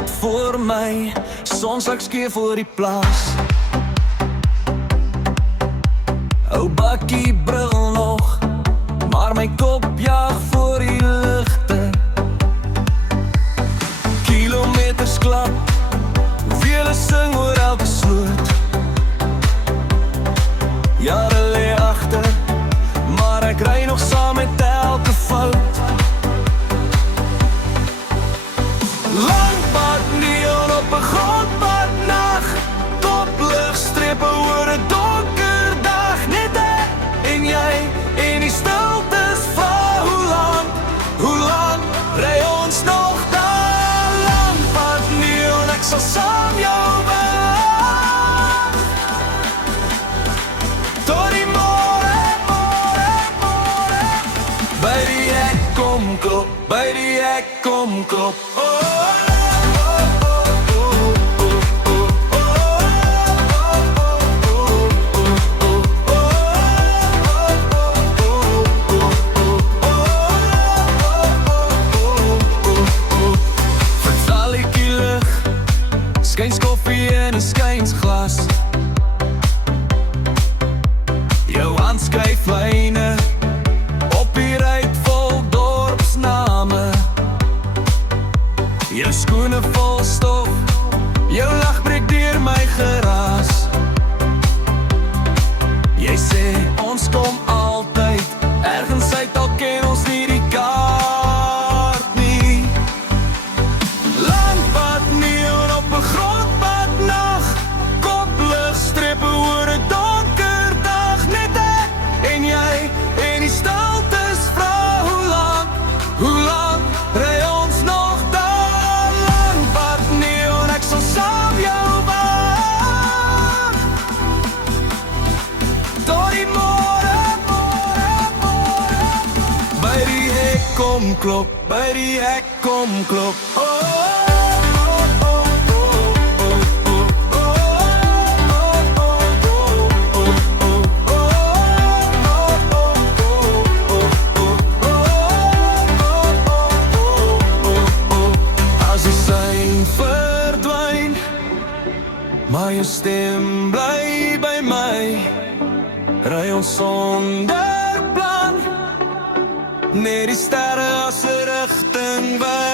pad voor my, soms ek skeef voor die plaas. Ou bakkie bril nog, maar my kop jaag voor die ligte. Kilometers klap, vele sing oor elke sloot. Jare lê agter, maar ek ry nog saam met elke fout. Lang pad neon op 'n grondpad nag, kopligstrepe oor 'n donker dag. Net ek en jy en die stiltes vra hoe lang ry ons nog daar? Lang pad neon, ek sal saam jou wag tot die môre, by die hek kom klop, by die hek kom klop. Skyns koffie in 'n skynsglas, jou handskryflyne op die ruit vol dorpsname. Jou skoene vol stof, jou lag breek deur my geraas. Jy sê ons kom altyd ergens uit, al ken ons nie die kaart nie. Lang pad neon op 'n grondpad nag, kopligstrepe oor 'n donker dag. Net ek en jy en die stiltes vra hoe lang ry ons nog daar? Lang pad neon, ek sal saam jou wag tot die môre, by die hek kom klop, by die hek kom klop. As die sein verdwyn, maar jou stem bly by my, ry ons sonder plan, net die sterre as 'n rigting wys.